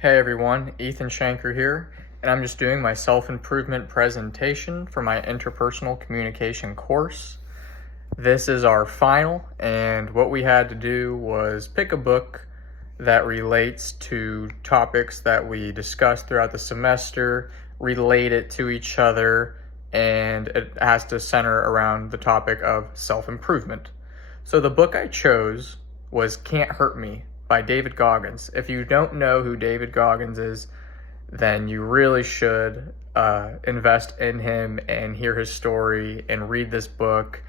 Hey everyone, Ethan Shanker here, and I'm just doing my self-improvement presentation for my interpersonal communication course. This is our final, and what we had to do was pick a book that relates to topics that we discussed throughout the semester, relate it to each other, and it has to center around the topic of self-improvement. So the book I chose was Can't Hurt Me by David Goggins. If you don't know who David Goggins is, then you really should invest in him and hear his story and read this book.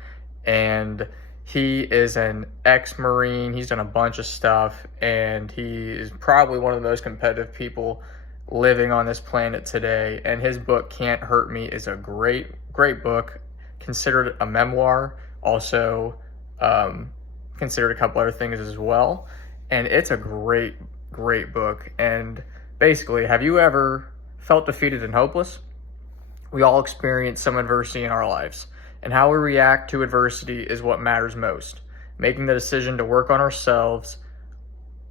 And he is an ex-Marine. He's done a bunch of stuff, and he is probably one of the most competitive people living on this planet today. And his book, Can't Hurt Me, is a great book, considered a memoir, also considered a couple other things as well. And it's a great book. And basically, have you ever felt defeated and hopeless? We all experience some adversity in our lives, and how we react to adversity is what matters most. Making the decision to work on ourselves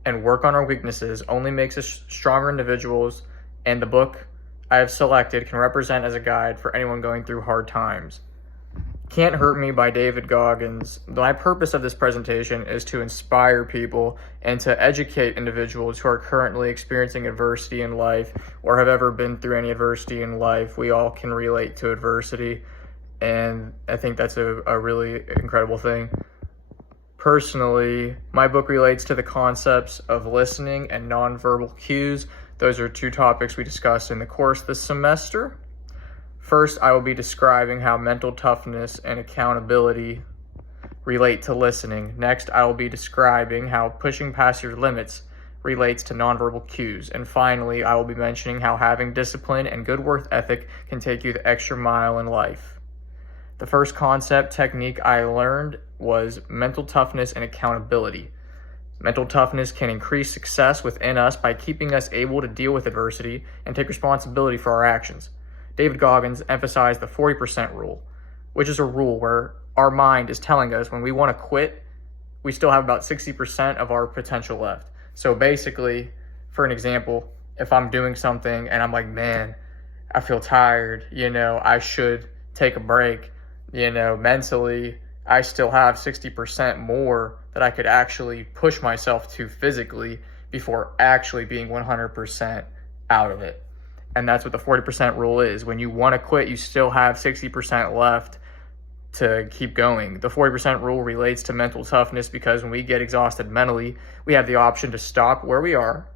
and work on our weaknesses only makes us stronger individuals, and the book I have selected can represent as a guide for anyone going through hard times. Can't Hurt Me by David Goggins. My purpose of this presentation is to inspire people and to educate individuals who are currently experiencing adversity in life or have ever been through any adversity in life. We all can relate to adversity, and I think that's a really incredible thing. Personally, my book relates to the concepts of listening and nonverbal cues. Those are two topics we discussed in the course this semester. First, I will be describing how mental toughness and accountability relate to listening. Next, I will be describing how pushing past your limits relates to nonverbal cues. And finally, I will be mentioning how having discipline and good work ethic can take you the extra mile in life. The first concept technique I learned was mental toughness and accountability. Mental toughness can increase success within us by keeping us able to deal with adversity and take responsibility for our actions. David Goggins emphasized the 40% rule, which is a rule where our mind is telling us when we want to quit, we still have about 60% of our potential left. So basically, for an example, if I'm doing something and I'm like, man, I feel tired, I should take a break, mentally, I still have 60% more that I could actually push myself to physically before actually being 100% out of it. And that's what the 40% rule is. When you want to quit, you still have 60% left to keep going. The 40% rule relates to mental toughness because when we get exhausted mentally, we have the option to stop where we are,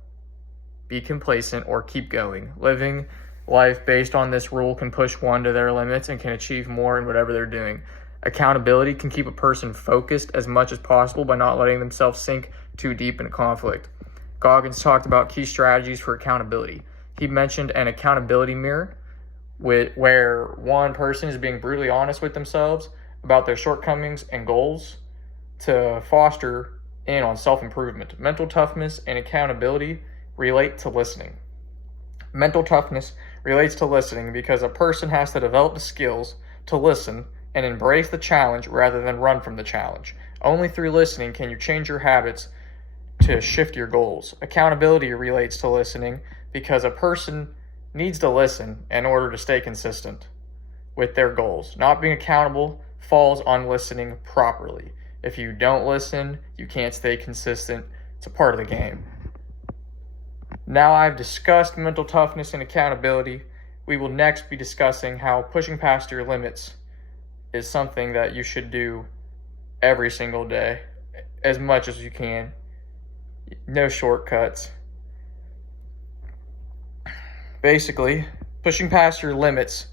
be complacent, or keep going. Living life based on this rule can push one to their limits and can achieve more in whatever they're doing. Accountability can keep a person focused as much as possible by not letting themselves sink too deep into conflict. Goggins talked about key strategies for accountability. He mentioned an accountability mirror where one person is being brutally honest with themselves about their shortcomings and goals to foster in on self-improvement. Mental toughness and accountability relate to listening. Mental toughness relates to listening because a person has to develop the skills to listen and embrace the challenge rather than run from the challenge. Only through listening can you change your habits to shift your goals. Accountability relates to listening because a person needs to listen in order to stay consistent with their goals. Not being accountable falls on listening properly. If you don't listen, you can't stay consistent. It's a part of the game. Now I've discussed mental toughness and accountability. We will next be discussing how pushing past your limits is something that you should do every single day, as much as you can. No shortcuts. Basically, pushing past your limits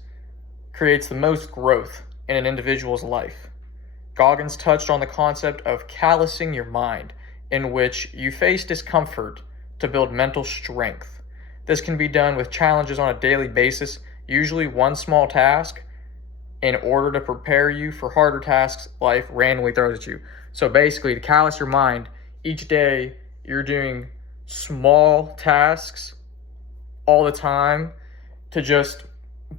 creates the most growth in an individual's life. Goggins touched on the concept of callousing your mind, in which you face discomfort to build mental strength. This can be done with challenges on a daily basis, usually one small task, in order to prepare you for harder tasks life randomly throws at you. So basically, to callous your mind, each day you're doing small tasks all the time to just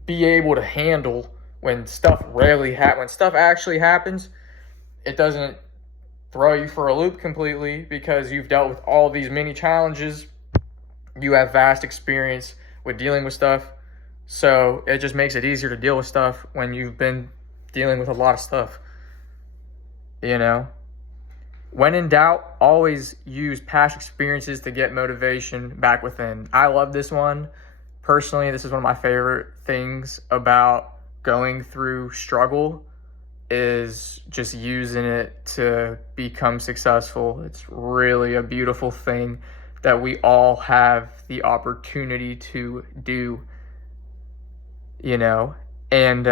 be able to handle when stuff when stuff actually happens. It doesn't throw you for a loop completely because you've dealt with all these mini challenges You have vast experience with dealing with stuff, so it just makes it easier to deal with stuff when you've been dealing with a lot of stuff. You know, when in doubt, always use past experiences to get motivation back within. I love this one. Personally, this is one of my favorite things about going through struggle, is just using it to become successful. It's really a beautiful thing that we all have the opportunity to do, you know. And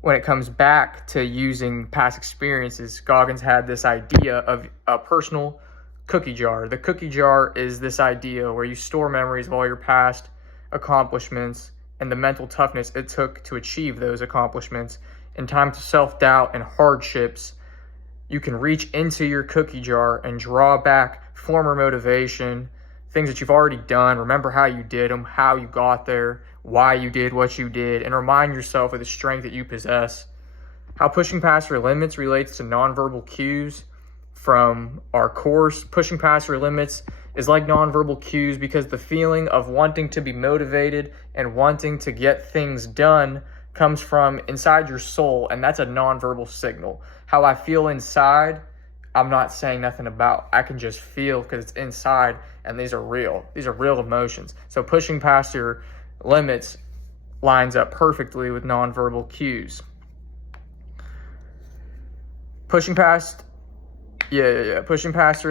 when it comes back to using past experiences, Goggins had this idea of a personal cookie jar. The cookie jar is this idea where you store memories of all your past accomplishments and the mental toughness it took to achieve those accomplishments. In times of self-doubt and hardships, you can reach into your cookie jar and draw back former motivation, things that you've already done, remember how you did them, how you got there, why you did what you did, and remind yourself of the strength that you possess. How pushing past your limits relates to nonverbal cues from our course. Pushing past your limits is like nonverbal cues because the feeling of wanting to be motivated and wanting to get things done comes from inside your soul, and that's a nonverbal signal. How I feel inside, I'm not saying nothing about. I can just feel because it's inside, and these are real. These are real emotions. So pushing past your limits lines up perfectly with nonverbal cues. Pushing past your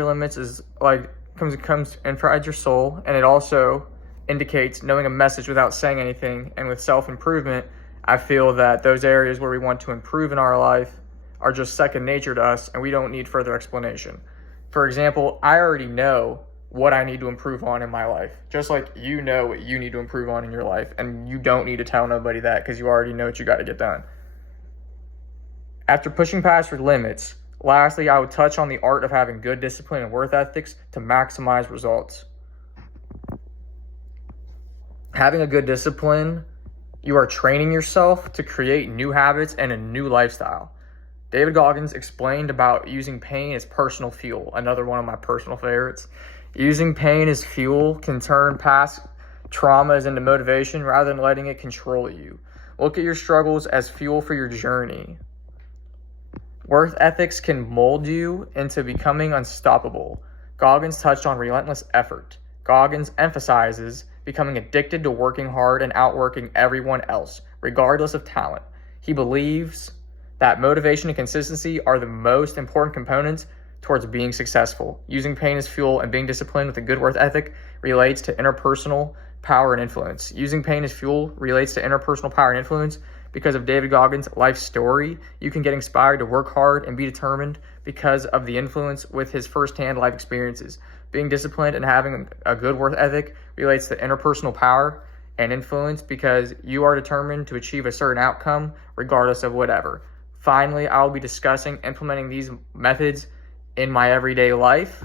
limits is like comes inside your soul, and it also indicates knowing a message without saying anything. And with self-improvement, I feel that those areas where we want to improve in our life are just second nature to us, and we don't need further explanation. For example, I already know what I need to improve on in my life, just like you know what you need to improve on in your life, and you don't need to tell nobody that because you already know what you got to get done. After pushing past your limits, lastly, I would touch on the art of having good discipline and work ethics to maximize results. Having a good discipline, you are training yourself to create new habits and a new lifestyle. David Goggins explained about using pain as personal fuel, another one of my personal favorites. Using pain as fuel can turn past traumas into motivation rather than letting it control you. Look at your struggles as fuel for your journey. Work ethics can mold you into becoming unstoppable. Goggins touched on relentless effort. Goggins emphasizes becoming addicted to working hard and outworking everyone else, regardless of talent. He believes that motivation and consistency are the most important components towards being successful. Using pain as fuel and being disciplined with a good work ethic relates to interpersonal power and influence. Using pain as fuel relates to interpersonal power and influence because of David Goggins' life story. You can get inspired to work hard and be determined because of the influence with his firsthand life experiences. Being disciplined and having a good work ethic relates to interpersonal power and influence because you are determined to achieve a certain outcome regardless of whatever. Finally, I will be discussing implementing these methods in my everyday life.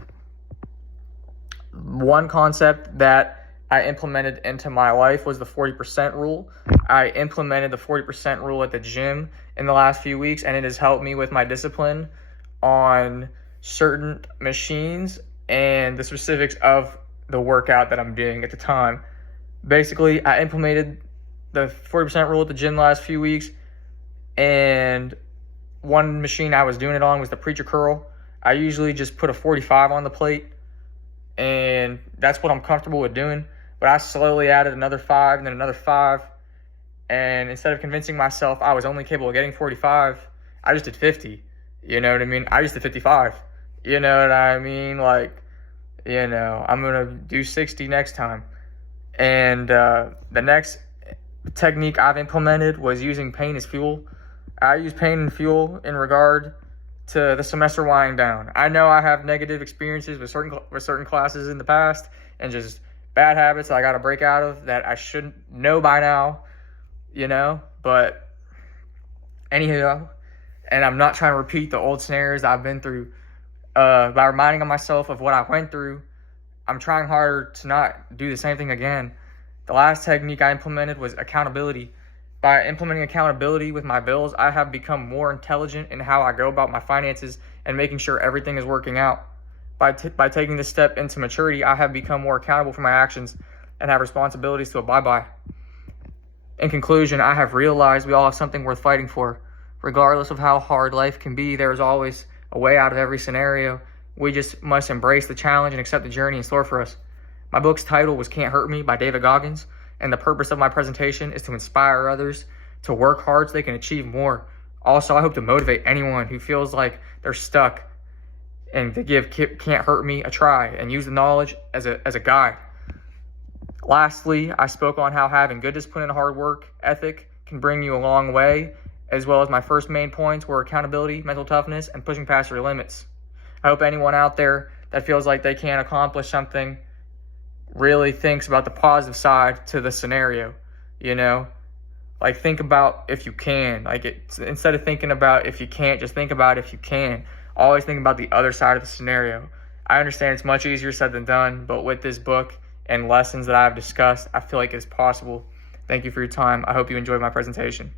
One concept that I implemented into my life was the 40% rule. I implemented the 40% rule at the gym in the last few weeks, and it has helped me with my discipline on certain machines and the specifics of the workout that I'm doing at the time. Basically, I implemented the 40% rule at the gym the last few weeks, and one machine I was doing it on was the preacher curl. I usually just put a 45 on the plate, and that's what I'm comfortable with doing. But I slowly added another 5 and then another 5. And instead of convincing myself I was only capable of getting 45, I just did 50. You know what I mean? I just did 55. You know what I mean? Like, you know, I'm going to do 60 next time. And the next technique I've implemented was using pain as fuel. I use pain and fuel in regard to the semester winding down. I know I have negative experiences with certain classes in the past and just bad habits that I got to break out of that I should know by now, you know, but anyhow, and I'm not trying to repeat the old snares I've been through. By reminding myself of what I went through, I'm trying harder to not do the same thing again. The last technique I implemented was accountability. By implementing accountability with my bills, I have become more intelligent in how I go about my finances and making sure everything is working out. By taking this step into maturity, I have become more accountable for my actions and have responsibilities to abide by. In conclusion, I have realized we all have something worth fighting for. Regardless of how hard life can be, there is always a way out of every scenario. We just must embrace the challenge and accept the journey in store for us. My book's title was Can't Hurt Me by David Goggins, and the purpose of my presentation is to inspire others to work hard so they can achieve more. Also, I hope to motivate anyone who feels like they're stuck and to give Can't Hurt Me a try and use the knowledge as a guide. Lastly, I spoke on how having good discipline and hard work ethic can bring you a long way, as well as my first main points were accountability, mental toughness, and pushing past your limits. I hope anyone out there that feels like they can't accomplish something really thinks about the positive side to the scenario, Like, think about if you can. Instead of thinking about if you can't, just think about if you can. Always think about the other side of the scenario. I understand it's much easier said than done, but with this book and lessons that I've discussed, I feel like it's possible. Thank you for your time. I hope you enjoyed my presentation.